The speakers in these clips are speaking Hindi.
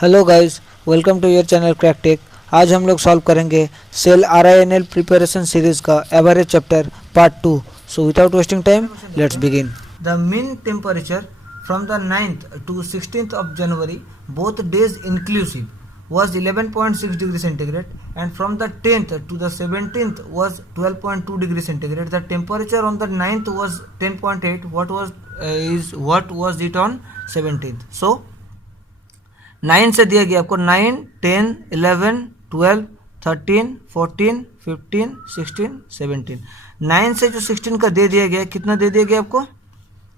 Hello guys, welcome to your channel Crack Tech. आज हम लोग सॉल्व करेंगे सेल RINL प्रिपरेशन सीरीज का average chapter part 2। So without wasting time let's begin. The mean temperature from the 9th to 16th of January, both days inclusive, was 11.6 degree centigrade, and from the 10th to the 17th was 12.2 degree centigrade. The temperature on the 9th was 10.8. What was it on 17th? So 9 से दिया गया आपको 9, 10, 11, 12, 13, 14, 15, 16, 17। 9 से जो 16 का दे दिया गया, कितना दे दिया गया आपको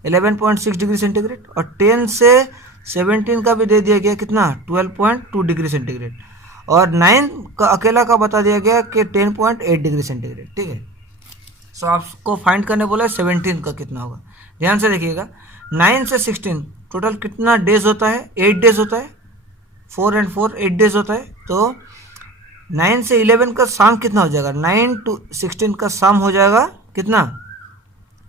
11.6 डिग्री सेंटीग्रेड, और 10 से 17 का भी दे दिया गया कितना 12.2 डिग्री सेंटीग्रेड, और 9 का अकेला का बता दिया गया कि 10.8 डिग्री सेंटीग्रेड। ठीक है, सो आपको फाइंड करने बोला 17 का कितना होगा। ध्यान से देखिएगा, 9 से 16 टोटल कितना डेज होता है, 8 डेज होता है। 4 and 4 8 डेज होता है। तो 9 से 11 का साम कितना हो जाएगा, 9 to 16 का साम हो जाएगा कितना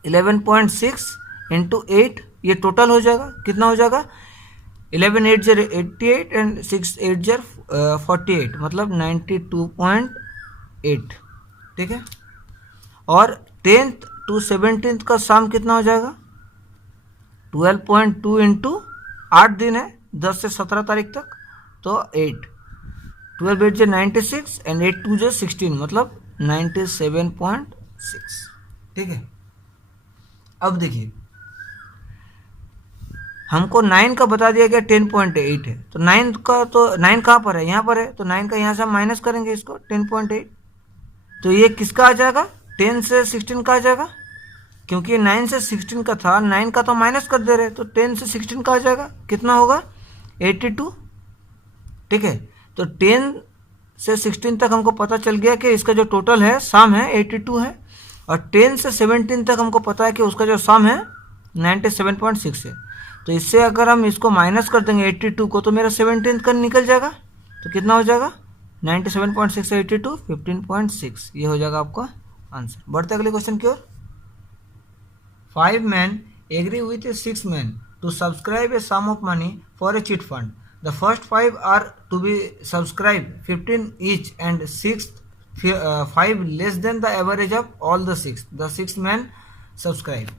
11.6 इंटू 8, ये टोटल हो जाएगा कितना हो जाएगा 11 8 0 88 एंड 6 8 0 48, मतलब 92.8। ठीक है, और 10th to 17th का साम कितना हो जाएगा 12.2 इंटू 8 दिन है 10 से 17 तारीख तक, तो 8 12 8 जो 96 एंड 8 2 जो 16, मतलब 97.6। ठीक है, अब देखिए हमको 9 का बता दिया गया 10.8 है, तो 9 का तो 9 कहाँ पर है, यहाँ पर है, तो 9 का यहाँ से हम माइनस करेंगे इसको 10.8, तो ये किसका आ जाएगा 10 से 16 का आ जाएगा, क्योंकि 9 से 16 का था, 9 का तो माइनस कर दे रहे, तो 10 से 16 का आ जाएगा कितना होगा 82। ठीक है, तो 10 से 16 तक हमको पता चल गया कि इसका जो टोटल है साम है 82 है, और 10 से 17 तक हमको पता है कि उसका जो साम है 97.6 है। तो इससे अगर हम इसको माइनस कर देंगे 82 को, तो मेरा 17 का निकल जाएगा, तो कितना हो जाएगा 97.6 से 82 15.6, ये हो जाएगा आपका आंसर। बढ़ते अगले क्वेश्चन की ओर। 5 men agree with 6 men to subscribe a sum of money for a cheat fund. The first 5 are to be subscribed 15 each, and 5 less than the average of all the 6. The 6 men subscribe.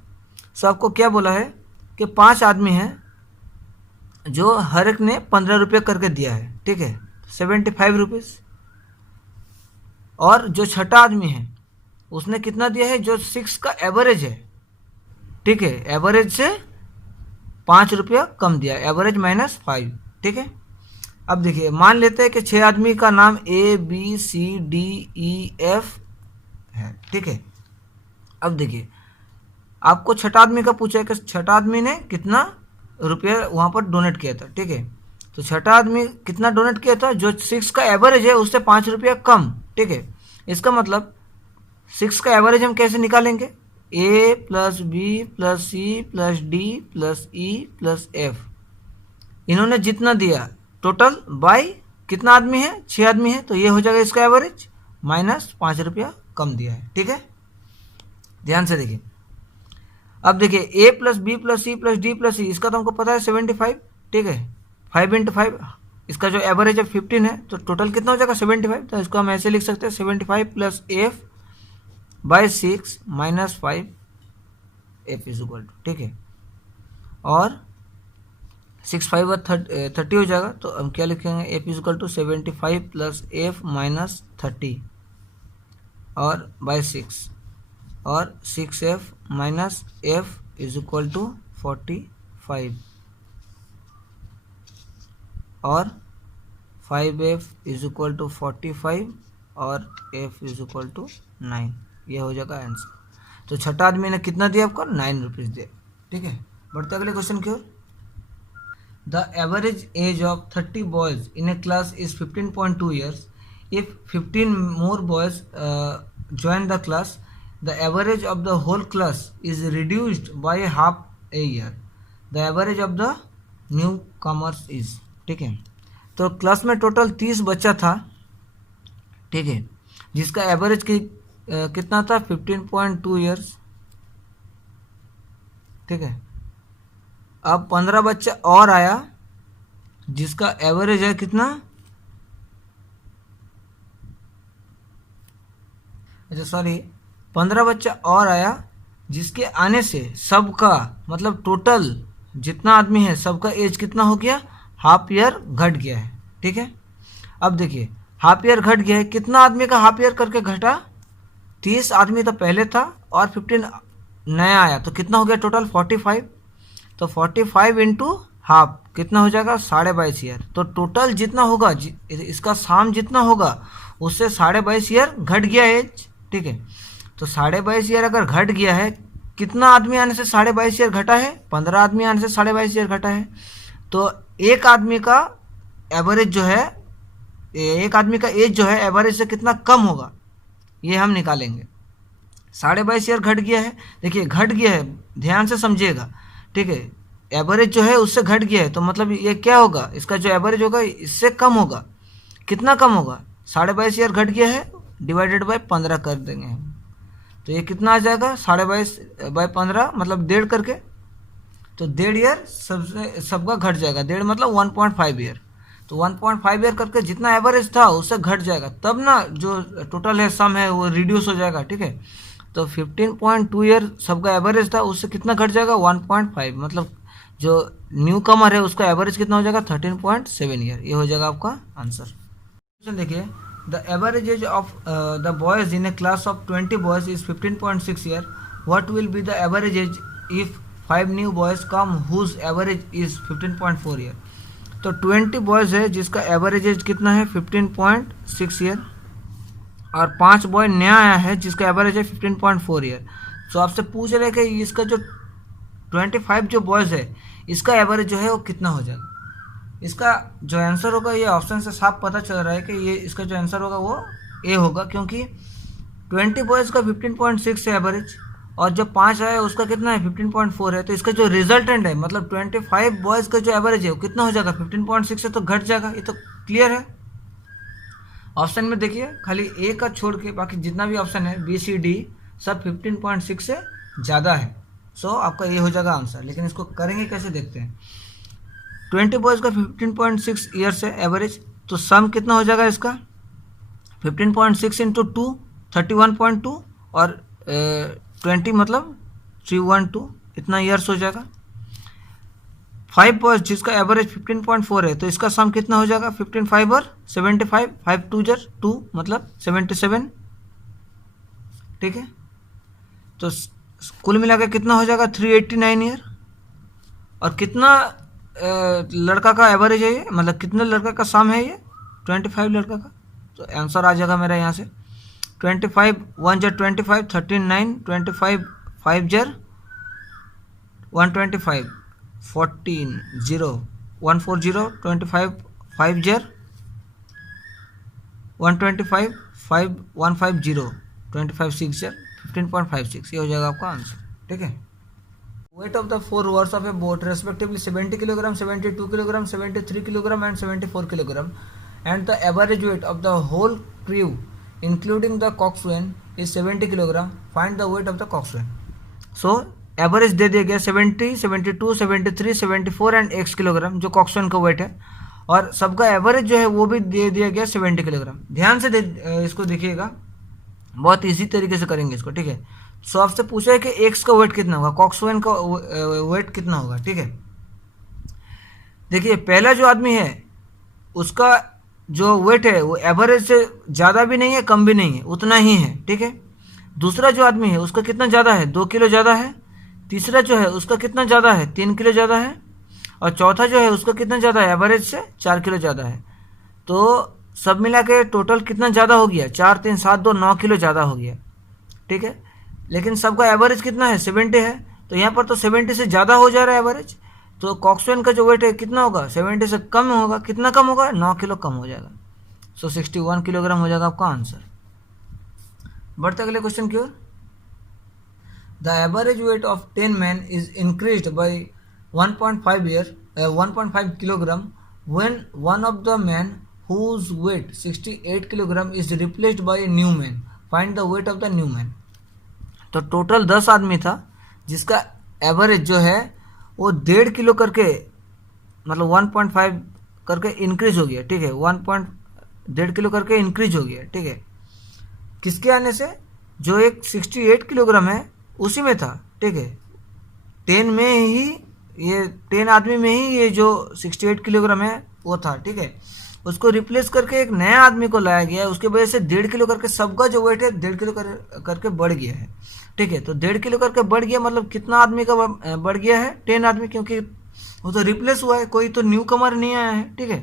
So आपको क्या बोला है कि 5 आदमी हैं जो हर एक ने 15 रुपये करके दिया है। ठीक है, 75 रुपीज़, और जो छठा आदमी है उसने कितना दिया है, जो 6 का एवरेज है। ठीक है, एवरेज से 5 रुपया कम दिया, एवरेज माइनस 5। ठीक है, अब देखिए मान लेते हैं कि 6 आदमी का नाम ABCDEF है। ठीक है, अब देखिए आपको छठा आदमी का पूछा है कि छठा आदमी ने कितना रुपया वहाँ पर डोनेट किया था। ठीक है, तो छठा आदमी कितना डोनेट किया था, जो 6 का एवरेज है उससे 5 रुपया कम। ठीक है, इसका मतलब 6 का एवरेज हम कैसे निकालेंगे, A plus B plus C plus D plus E plus F, इन्होंने जितना दिया टोटल बाय कितना आदमी है, 6 आदमी है, तो ये हो जाएगा इसका एवरेज माइनस 5 रुपया कम दिया है। ठीक है, ध्यान से देखिए, अब देखिए A plus B plus C plus D plus E, इसका तो हमको पता है 75। ठीक है, 5 इंटू 5, इसका जो एवरेज है 15 है, तो टोटल कितना हो जाएगा 75। तो इसको हम ऐसे लिख सकते हैं 75 plus F by 6 minus 5 F is equal to. ठीक है, और 6 5 30 हो जाएगा, तो हम क्या लिखेंगे F is equal to 75 plus F minus 30 और बाय 6, और 6F minus F is equal to 45, और 5F इज इक्वल टू 45 और F इज इक्वल टू 9, ये हो जाएगा आंसर। तो छठा आदमी ने कितना दिया आपको 9 रुपीज़ दिया। ठीक है, बढ़ते अगले क्वेश्चन की ओर। The average age of 30 boys in a class is 15.2 years. If 15 more boys join the class, the average of the whole class is reduced by half a year. The average of the newcomers is. ठीक है, तो क्लास में टोटल 30 बच्चा था। ठीक है, जिसका एवरेज कितना था 15.2 ईयर्स। ठीक है, अब 15 बच्चा और आया जिसका एवरेज है कितना, अच्छा सॉरी, 15 बच्चा और आया, जिसके आने से सबका मतलब टोटल जितना आदमी है सबका एज कितना हो गया, हाफ ईयर घट गया है। ठीक है, अब देखिए हाफ ईयर घट गया है, कितना आदमी का हाफ ईयर करके घटा, 30 आदमी तो पहले था और 15 नया आया, तो कितना हो गया टोटल 45। तो 45 इंटू हाफ कितना हो जाएगा 22.5 ईयर। तो टोटल जितना होगा इसका साम जितना होगा उससे 22.5 ईयर घट गया एज। ठीक है, तो 22.5 ईयर अगर घट गया है, कितना आदमी आने से 22.5 ईयर घटा है, 15 आदमी आने से 22.5 ईयर घटा है। तो एक आदमी का एवरेज जो है, एक आदमी का एज जो है एवरेज से कितना कम होगा, ये हम निकालेंगे। 22.5 ईयर घट गया है, देखिए घट गया है, ध्यान से समझिएगा। ठीक है, एवरेज जो है उससे घट गया है, तो मतलब ये क्या होगा, इसका जो एवरेज होगा इससे कम होगा। कितना कम होगा, 22.5 ईयर घट गया है, डिवाइडेड बाय 15 कर देंगे हम, तो ये कितना आ जाएगा 22.5/15 मतलब 1.5 करके, तो 1.5 ईयर सबका घट जाएगा, 1.5 मतलब 1.5 ईयर। तो 1.5 ईयर करके जितना एवरेज था उससे घट जाएगा, तब ना जो टोटल है सम है वो रिड्यूस हो जाएगा। ठीक है, तो 15.2 ईयर सबका एवरेज था, उससे कितना घट जाएगा 1.5, मतलब जो न्यू कमर है उसका एवरेज कितना हो जाएगा 13.7 ईयर। ये हो जाएगा आपका आंसर। क्वेश्चन देखिए, the average age of the boys in a class of 20 boys is 15.6 year, what will be the average age if 5 new boys come whose average is 15.4 year. तो 20 बॉयज है जिसका एवरेज एज कितना है 15.6 ईयर, और 5 बॉय नया आया है जिसका एवरेज है 15.4 ईयर। तो आपसे पूछ रहे कि इसका जो 25 जो बॉयज है इसका एवरेज जो है वो कितना हो जाएगा। इसका जो आंसर होगा, ये ऑप्शन से साफ पता चल रहा है कि ये इसका जो आंसर होगा वो ए होगा, क्योंकि 20 बॉयज़ का 15.6 है एवरेज, और जो 5 आया उसका कितना है 15.4 है। तो इसका जो रिजल्टेंट है मतलब 25 बॉयज़ का जो एवरेज है वो कितना हो जाएगा 15.6 से तो घट जाएगा, ये तो क्लियर है। ऑप्शन में देखिए खाली ए का छोड़ के बाकी जितना भी ऑप्शन है बी सी डी सब 15.6 से ज़्यादा है। सो आपका ये हो जाएगा आंसर, लेकिन इसको करेंगे कैसे देखते हैं। 20 बॉयज़ का 15.6 ईयर्स है एवरेज, तो सम कितना हो जाएगा इसका 15.6 इंटू 2 31.2 और 20 मतलब 312, इतना ईयर्स हो जाएगा। 5 बॉयज़ जिसका एवरेज 15.4 है, तो इसका सम कितना हो जाएगा 15 और 75, 5 2 जर 2 मतलब 77। ठीक है, तो कुल मिला के कितना हो जाएगा 389 ईयर। और कितना लड़का का एवरेज है ये, मतलब कितने लड़का का सम है ये 25 लड़का का, तो आंसर आ जाएगा मेरा यहाँ से 25 1 जर 25 39 25 5 जर 125 14 0 140 25 5 जर 125 5 150 25 6 जर 15.56, ये हो जाएगा आपका आंसर। ठीक है, weight of the 4 rowers of a boat respectively 70 kilogram, 72 kilogram, 73 kilogram and 74 kilogram, and the average weight of the whole crew including the coxswain is 70 kilogram. Find the weight of the coxswain. So average दे दिया गया 70, 72, 73, 74 एंड x किलोग्राम जो कॉक्सवेन का वेट है, और सबका एवरेज जो है वो भी दे दिया गया 70 किलोग्राम। ध्यान से इसको देखिएगा, बहुत इजी तरीके से करेंगे इसको। ठीक है, सो आपसे पूछा है कि एक्स का वेट कितना होगा, कॉक्सवेन का वेट कितना होगा। ठीक है, देखिए पहला जो आदमी है उसका जो वेट है वो एवरेज से ज़्यादा भी नहीं है कम भी नहीं है, उतना ही है। ठीक है, दूसरा जो आदमी है उसका कितना ज़्यादा है 2 किलो ज़्यादा है, तीसरा जो है उसका कितना ज़्यादा है 3 किलो ज़्यादा है, और चौथा जो है उसका कितना ज़्यादा है एवरेज से 4 किलो ज़्यादा है। तो सब मिला के टोटल कितना ज़्यादा हो गया 4 3 7 2 9 किलो ज़्यादा हो गया। ठीक है, लेकिन सबका एवरेज कितना है 70 है, तो यहाँ पर तो 70 से ज़्यादा हो जा रहा है एवरेज, तो कॉक्सवेन का जो वेट है कितना होगा 70 से कम होगा, कितना कम होगा 9 किलो कम हो जाएगा। सो 61 किलोग्राम हो जाएगा आपका आंसर। बढ़ते अगले क्वेश्चन की ओर। The average weight of 10 man is increased by 1.5 kilogram when one of the man whose weight 68 kilogram is replaced by a new man. Find the weight of the new man. तो टोटल 10 आदमी था जिसका एवरेज जो है वो 1.5 किलो करके मतलब 1.5 करके इंक्रीज हो गया, ठीक है, 1.1 किलो करके इंक्रीज हो गया, ठीक है। किसके आने से? जो एक 68 किलोग्राम है उसी में था, ठीक है, 10 में ही, ये 10 आदमी में ही ये जो 68 किलोग्राम है वो था, ठीक है। उसको रिप्लेस करके एक नया आदमी को लाया गया है, उसके वजह से 1.5 किलो करके सबका जो वेट है 1.5 किलो करके बढ़ गया है, ठीक है। तो 1.5 किलो करके बढ़ गया, मतलब कितना आदमी का बढ़ गया है? 10 आदमी, क्योंकि वो तो रिप्लेस हुआ है, कोई तो न्यू कमर नहीं आया है, ठीक है।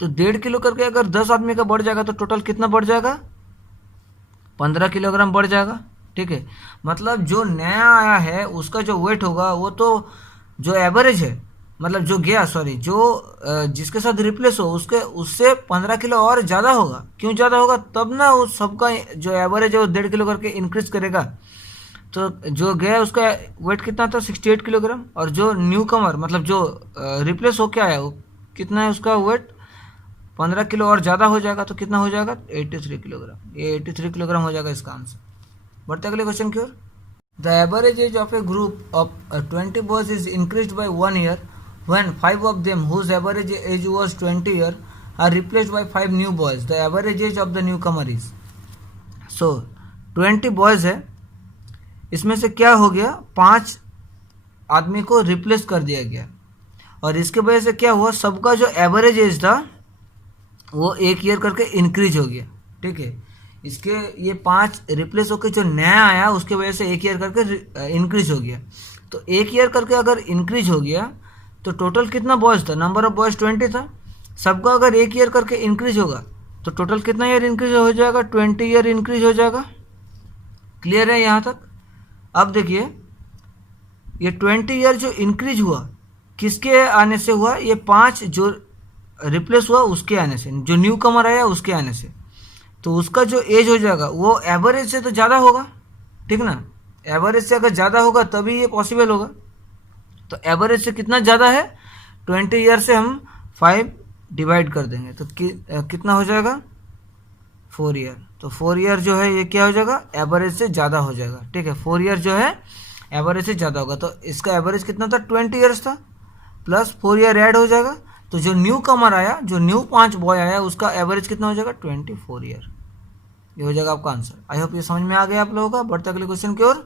तो 1.5 किलो करके अगर 10 आदमी का बढ़ जाएगा तो टोटल कितना बढ़ जाएगा? 15 किलोग्राम बढ़ जाएगा, ठीक है। मतलब जो नया आया है उसका जो वेट होगा वो तो जो एवरेज है, मतलब जो गया, सॉरी, जो जिसके साथ रिप्लेस हो उसके उससे 15 किलो और ज़्यादा होगा। क्यों ज़्यादा होगा? तब ना उस सबका जो एवरेज है वो 1.5 किलो करके इंक्रीज करेगा। तो जो गया उसका वेट कितना था? 68 किलोग्राम। और जो न्यू कमर, मतलब जो रिप्लेस होके आया, वो कितना है? उसका वेट 15 किलो और ज़्यादा हो जाएगा। तो कितना हो जाएगा? 83 किलोग्राम। ये 83 किलोग्राम हो जाएगा इसका आंसर। बढ़ते अगले क्वेश्चन की ओर। The average age of a group of 20 boys is increased by 1 year when 5 of them whose average age was 20 year are replaced by 5 new boys. The average age of the newcomer is, so 20 boys है, इसमें से क्या हो गया? 5 आदमी को रिप्लेस कर दिया गया, और इसके वजह से क्या हुआ? सबका जो एवरेज एज था वो 1 ईयर करके इंक्रीज हो गया, ठीक है। इसके ये 5 रिप्लेस होकर जो नया आया उसके वजह से 1 ईयर करके इंक्रीज हो गया। तो 1 ईयर करके अगर इंक्रीज हो गया तो टोटल कितना बॉयज़ था? नंबर ऑफ बॉयज़ 20 था। सबका अगर 1 ईयर करके इंक्रीज होगा तो टोटल कितना ईयर इंक्रीज हो जाएगा? 20 ईयर इंक्रीज हो जाएगा। क्लियर है यहाँ तक? अब देखिए, ये 20 ईयर जो इंक्रीज हुआ किसके आने से हुआ? ये 5 जो रिप्लेस हुआ उसके आने से, जो न्यू कमर आया उसके आने से। तो उसका जो एज हो जाएगा वो एवरेज से तो ज़्यादा होगा, ठीक ना। एवरेज से अगर ज़्यादा होगा तभी ये पॉसिबल होगा। तो एवरेज से कितना ज़्यादा है? 20 ईयर से हम 5 डिवाइड कर देंगे तो कितना हो जाएगा? 4 ईयर। तो 4 ईयर जो है ये क्या हो जाएगा? एवरेज से ज़्यादा हो जाएगा, ठीक है। 4 ईयर जो है एवरेज से ज़्यादा होगा। तो इसका एवरेज कितना था? 20 ईयर्स था, प्लस 4 ईयर ऐड हो जाएगा। तो जो न्यू कमर आया, जो न्यू 5 बॉय आया, उसका एवरेज कितना हो जाएगा? 24 ईयर। ये हो जाएगा आपका आंसर। आई होप ये समझ में आ गया आप लोगों का। बढ़ते अगले क्वेश्चन की ओर।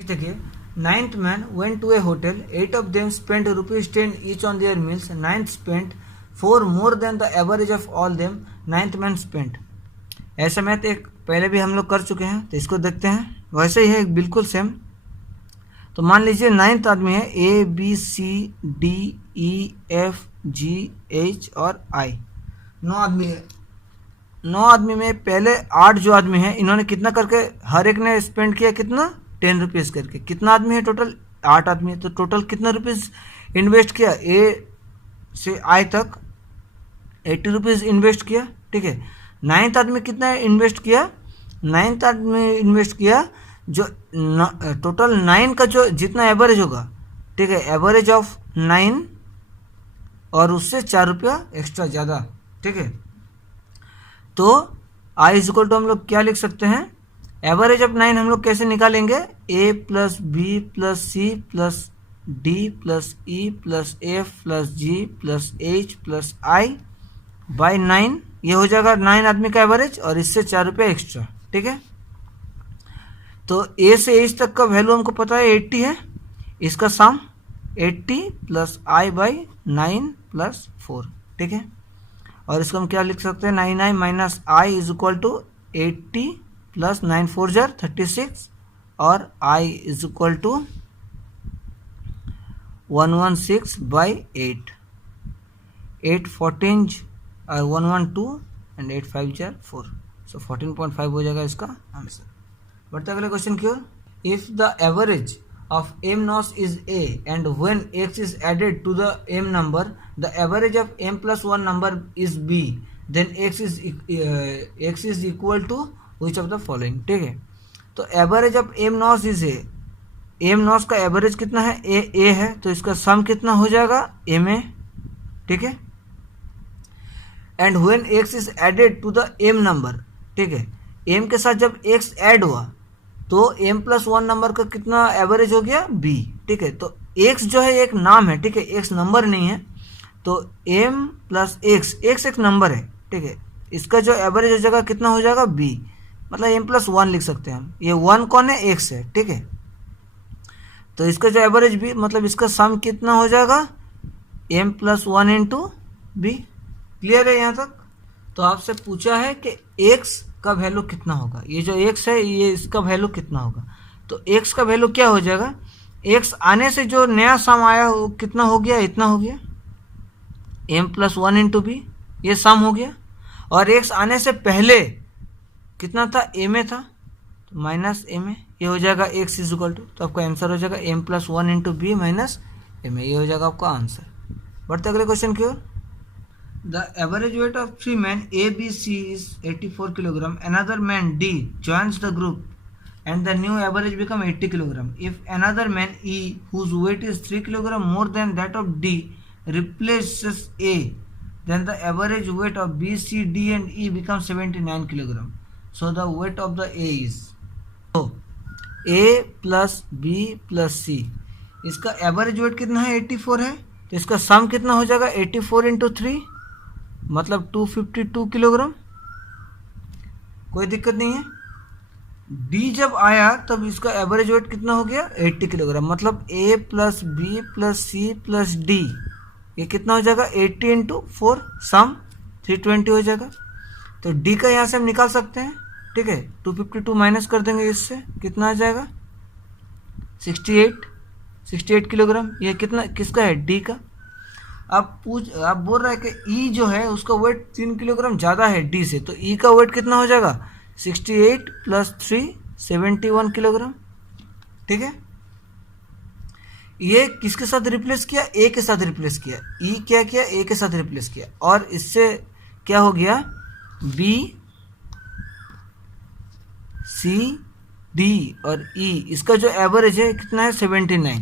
देखिए, 9th man went to a hotel. 8 of them spent ₹10 each on their meals. 9th spent 4 more than the average of all them. 9th man spent. ऐसा मैथ एक पहले भी हम लोग कर चुके हैं, तो इसको देखते हैं। वैसे ही है बिल्कुल सेम। तो मान लीजिए 9th आदमी है, A B C D E F G H और I। 9 आदमी है। 9 आदमी में पहले 8 जो आदमी है, इन्होंने कितना करके हर एक ने स्पेंड किया? कितना? 10 रुपीज़ करके। कितना आदमी है टोटल? 8 आदमी है। तो टोटल कितना रुपीज़ इन्वेस्ट किया? ए से आई तक 80 रुपीज़ इन्वेस्ट किया, ठीक है। 9th आदमी कितना इन्वेस्ट किया? 9th आदमी इन्वेस्ट किया जो टोटल 9 का जो जितना एवरेज होगा, ठीक है, एवरेज ऑफ 9 और उससे 4 रुपया एक्स्ट्रा ज़्यादा, ठीक है। तो आई इज इक्वल टू हम लोग क्या लिख सकते हैं? एवरेज ऑफ 9 हम लोग कैसे निकालेंगे? A plus B plus C plus D plus E plus F plus G plus H plus I by 9। ये हो जाएगा 9 आदमी का एवरेज और इससे 4 रुपये एक्स्ट्रा, ठीक है। तो ए से एच तक का वैल्यू हमको पता है 80 है। इसका सम 80 प्लस आई बाई 9 प्लस 4, ठीक है। और इसको हम क्या लिख सकते हैं? 99 minus I is equal to 80 plus 9 4 जार 36 और I is equal to 116 by 8। 8 14 और 112 एंड 8 5 जार 4। सो 14.5 हो जाएगा इसका आंसर। बढ़ते अगले क्वेश्चन की ओर। If the average of m naught is a and when x is added to the m number the average of m plus 1 number is b then x is equal to which of the following, ठीक है। तो average of m naught is a, m naught का एवरेज कितना है? a है, तो इसका सम कितना हो जाएगा? ma, ठीक है। And when x is added to the m number, ठीक है, m के साथ जब x ऐड हुआ तो m प्लस 1 नंबर का कितना एवरेज हो गया? b, ठीक है। तो x जो है एक नाम है, ठीक है, x नंबर नहीं है। तो m प्लस एक्स, एक्स एक नंबर है, ठीक है, इसका जो एवरेज हो जाएगा कितना हो जाएगा b, मतलब m प्लस वन लिख सकते हैं हम। ये वन कौन है, x है, ठीक है। तो इसका जो एवरेज b मतलब इसका सम कितना हो जाएगा m plus one into B. Clear है यहाँ तक? तो आपसे पूछा है कि x का वैल्यू कितना होगा, ये जो x है ये इसका वैल्यू कितना होगा। तो x का वैल्यू क्या हो जाएगा, x आने से जो नया सम आया वो कितना हो गया, इतना हो गया m plus one into B, ये सम हो गया। और x आने से पहले कितना था, a में था, तो माइनस a में, ये हो जाएगा x इज इक्वल टू, तो आपका आंसर हो जाएगा m plus one into B minus a में, ये हो जाएगा आपका आंसर। बढ़ते अगले क्वेश्चन की ओर। The average weight of three men A, B, C is 84 kilogram. Another man D joins the group, and the new average become 80 kilogram. If another man E, whose weight is 3 kilogram more than that of D, replaces A, then the average weight of B, C, D, and E becomes 79 kilogram. So the weight of the A is. So A plus B plus C, इसका एवरेज वेट कितना है 84 है, तो इसका सम कितना हो जाएगा 84 इंटू 3 मतलब 252 किलोग्राम। कोई दिक्कत नहीं है। डी जब आया तब इसका एवरेज वेट कितना हो गया 80 किलोग्राम, मतलब A plus B plus C plus D, ये कितना हो जाएगा 80 इंटू 4 सम 320 हो जाएगा। तो डी का यहाँ से हम निकाल सकते हैं, ठीक है, 252 माइनस कर देंगे इससे, कितना आ जाएगा 68 किलोग्राम। ये कितना किसका है, डी का। आप बोल रहे हैं कि ई जो है उसका वेट 3 किलोग्राम ज़्यादा है डी से, तो ई का वेट कितना हो जाएगा 68 प्लस 3 71 किलोग्राम, ठीक है। ये किसके साथ रिप्लेस किया, ए के साथ रिप्लेस किया, ई क्या किया ए के साथ रिप्लेस किया, और इससे क्या हो गया बी सी डी और ई, इसका जो एवरेज है कितना है 79,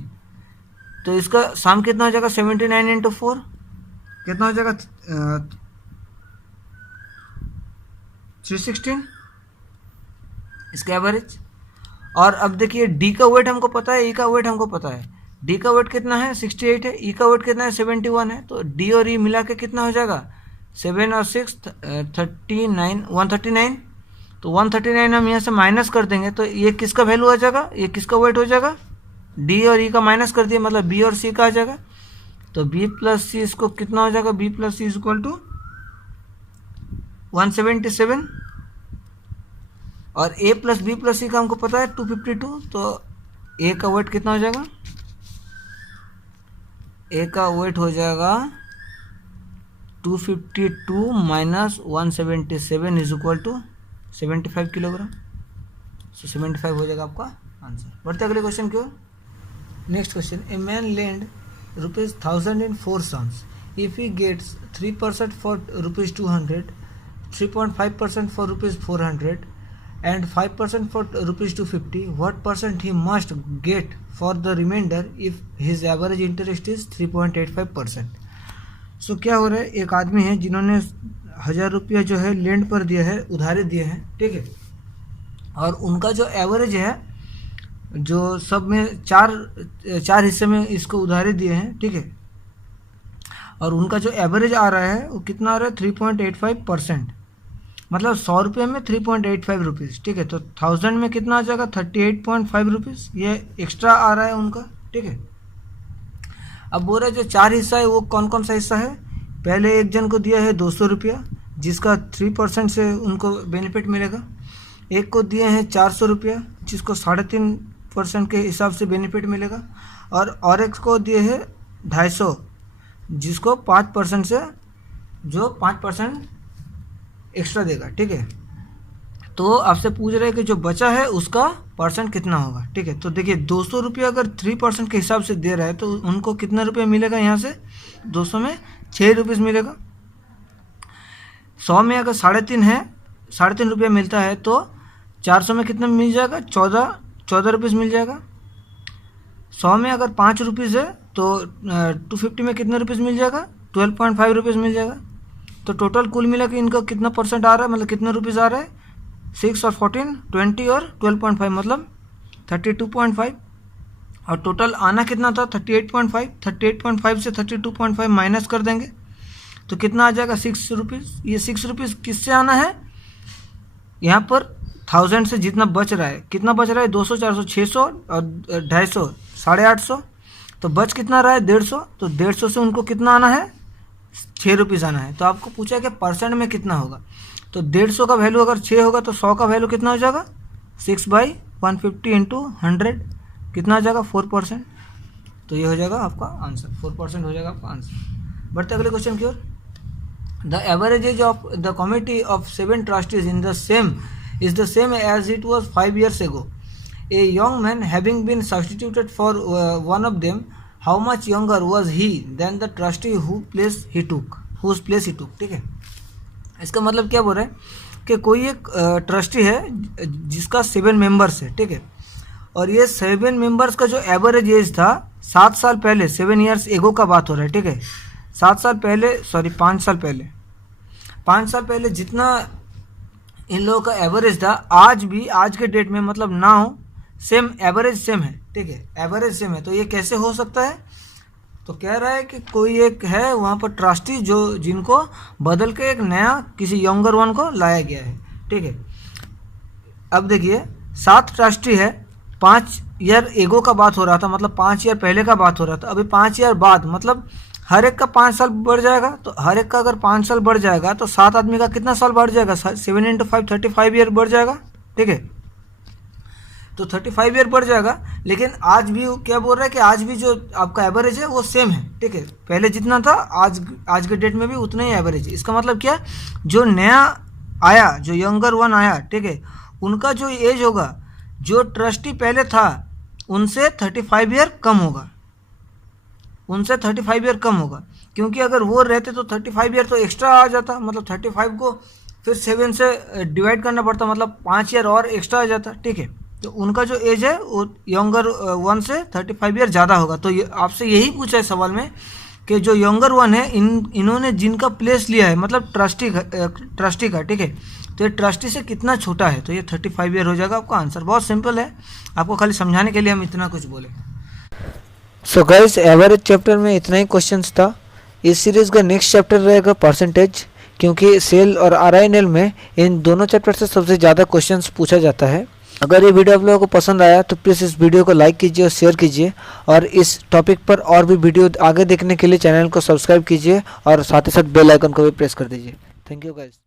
तो इसका सम कितना हो जाएगा 79 इंटू 4 कितना हो जाएगा 316 इसका एवरेज। और अब देखिए डी का वेट हमको पता है, ई का वेट हमको पता है। डी का वेट कितना है 68 है, ई का वेट कितना है 71 है, तो डी और ई मिला के कितना हो जाएगा 7 और 6 39 139, तो 139 हम यहाँ से माइनस कर देंगे तो ये किसका वैल्यू आ जाएगा, ये किसका वेट हो जाएगा डी और ई का माइनस कर दिया मतलब बी और सी का आ जाएगा। तो बी प्लस सी इसको कितना हो जाएगा, B plus C is equal to 177 और A plus B plus C का हमको पता है 252, तो ए का वेट कितना हो जाएगा, ए का वेट हो जाएगा 252 minus 177 is equal to 75 kilogram. So 75 हो जाएगा आपका आंसर। बढ़ते अगले क्वेश्चन की ओर। Next question, a man lend ₹1000 in 4 sums. If he gets 3% for ₹200, 3.5% for ₹400 and 5% for ₹250, what percent he must get for the remainder if his average interest is 3.85%? सो क्या हो रहा है, एक आदमी है जिन्होंने 1000 रुपया जो है लैंड पर दिया है, उधारे दिए हैं, ठीक है, और उनका जो एवरेज है, जो सब में चार हिस्से में इसको उधारे दिए हैं, ठीक है, और उनका जो एवरेज आ रहा है वो कितना आ रहा है 3.85%, मतलब 100 रुपये में 3.85 रुपीज़, ठीक है। तो 1000 में कितना आ जाएगा 38.5 रुपीज़, ये एक्स्ट्रा आ रहा है उनका, ठीक है। अब बोल रहे जो 4 हिस्सा है वो कौन कौन सा हिस्सा है, पहले एक जन को दिया है 200 रुपया जिसका 3% से उनको बेनिफिट मिलेगा, एक को दिए हैं 400 रुपया जिसको 3.5% के हिसाब से बेनिफिट मिलेगा, और एक को दिए हैं 250 जिसको 5% से जो 5% एक्स्ट्रा देगा, ठीक है। तो आपसे पूछ रहे हैं कि जो बचा है उसका परसेंट कितना होगा, ठीक है। तो देखिए 200 रुपये अगर 3% के हिसाब से दे रहा है तो उनको कितना रुपये मिलेगा, यहाँ से 200 में 6 रुपीज़ मिलेगा। 100 में अगर 3.5 है, 3.5 रुपये मिलता है तो 400 में कितना मिल जाएगा 14 रुपीज़ मिल जाएगा। 100 में अगर 5 रुपीज़ है तो 250 में कितने रुपीज़ मिल जाएगा 12.5 रुपीज़ मिल जाएगा। तो टोटल कुल मिला के इनका कितना परसेंट आ रहा है, मतलब कितने रुपीज़ आ रहा है 6 और 14 20 और 12.5 मतलब 32.5। और टोटल आना कितना था 38.5, 38.5 से 32.5 माइनस कर देंगे तो कितना आ जाएगा 6 रुपीज़। ये 6 रुपीज़ किससे आना है, यहाँ पर 1000 से जितना बच रहा है, कितना बच रहा है 200, 400, 600 और 250, 850, तो बच कितना रहा है 150, तो 150 से उनको कितना आना है 6 रुपीज़ आना है। तो आपको पूछा है कि परसेंट में कितना होगा, तो 150 का वैल्यू अगर 6 होगा तो 100 का वैल्यू कितना हो जाएगा 6/150 इंटू 100 कितना आ जाएगा 4%। तो ये हो जाएगा आपका आंसर, 4% हो जाएगा आपका आंसर। बढ़ते अगले क्वेश्चन की ओर। The average age of the committee of 7 trustees in the same is the same as it was 5 years ago. A young man having been substituted for one of them, how much younger was he than the trustee whose place he took? ठीक है, इसका मतलब क्या बोल रहा है कि कोई एक ट्रस्टी है जिसका 7 मेंबर्स है, ठीक है, और ये 7 मेंबर्स का जो एवरेज एज था 7 साल पहले, 7 years एगो का बात हो रहा है, ठीक है, 5 साल पहले जितना इन लोगों का एवरेज था, आज के डेट में मतलब नाउ सेम एवरेज सेम है, ठीक है, एवरेज सेम है। तो ये कैसे हो सकता है, तो कह रहा है कि कोई एक है वहाँ पर ट्रस्टी जो जिनको बदल के एक नया किसी यंगर वन को लाया गया है, ठीक है। अब देखिए 7 ट्रस्टी है, 5 ईयर एगो का बात हो रहा था, मतलब 5 ईयर पहले का बात हो रहा था, अभी 5 ईयर बाद, मतलब हर एक का 5 साल बढ़ जाएगा। तो हर एक का अगर 5 साल बढ़ जाएगा तो 7 आदमी का कितना साल बढ़ जाएगा, 7 × 5 35 ईयर बढ़ जाएगा, ठीक है। तो 35 ईयर बढ़ जाएगा, लेकिन आज भी क्या बोल रहा है कि आज भी जो आपका एवरेज है वो सेम है, ठीक है, पहले जितना था आज के डेट में भी उतना ही एवरेज है। इसका मतलब क्या, जो नया आया, जो यंगर वन आया, ठीक है, उनका जो एज होगा, जो ट्रस्टी पहले था उनसे 35 ईयर कम होगा, उनसे 35 ईयर कम होगा, क्योंकि अगर वो रहते तो 35 ईयर तो एक्स्ट्रा आ जाता, मतलब 35 को फिर 7 से डिवाइड करना पड़ता, मतलब 5 ईयर और एक्स्ट्रा आ जाता, ठीक है। तो उनका जो एज है वो यंगर वन से 35 ईयर ज़्यादा होगा। तो आपसे यही पूछा है सवाल में कि जो यंगर वन है इन्होंने जिनका प्लेस लिया है, मतलब ट्रस्टी का, ठीक है, तो ये ट्रस्टी से कितना छोटा है, तो ये 35 ईयर हो जाएगा आपका आंसर। बहुत सिंपल है, आपको खाली समझाने के लिए हम इतना कुछ बोले। सो गाइस, एवरेज चैप्टर में इतना ही क्वेश्चंस था। इस सीरीज़ का नेक्स्ट चैप्टर रहेगा परसेंटेज, क्योंकि सेल और RINL में इन दोनों चैप्टर से सबसे ज़्यादा क्वेश्चंस पूछा जाता है। अगर ये वीडियो आप लोगों को पसंद आया तो प्लीज़ इस वीडियो को लाइक कीजिए और शेयर कीजिए, और इस टॉपिक पर और भी वीडियो आगे देखने के लिए चैनल को सब्सक्राइब कीजिए और साथ ही साथ बेल आइकन को भी प्रेस कर दीजिए। Thank you guys.